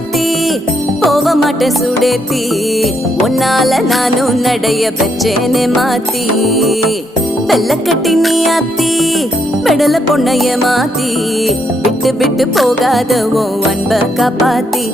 மாத்தி போக மாட்டேன் சுடேத்தி உன்னால நானும் நடைய பெற்றேனே மாத்தி வெள்ள கட்டி நீ ஆத்தி பெடல பொண்ணைய மாத்தி விட்டு விட்டு போகாத உன் அன்ப காப்பாத்தி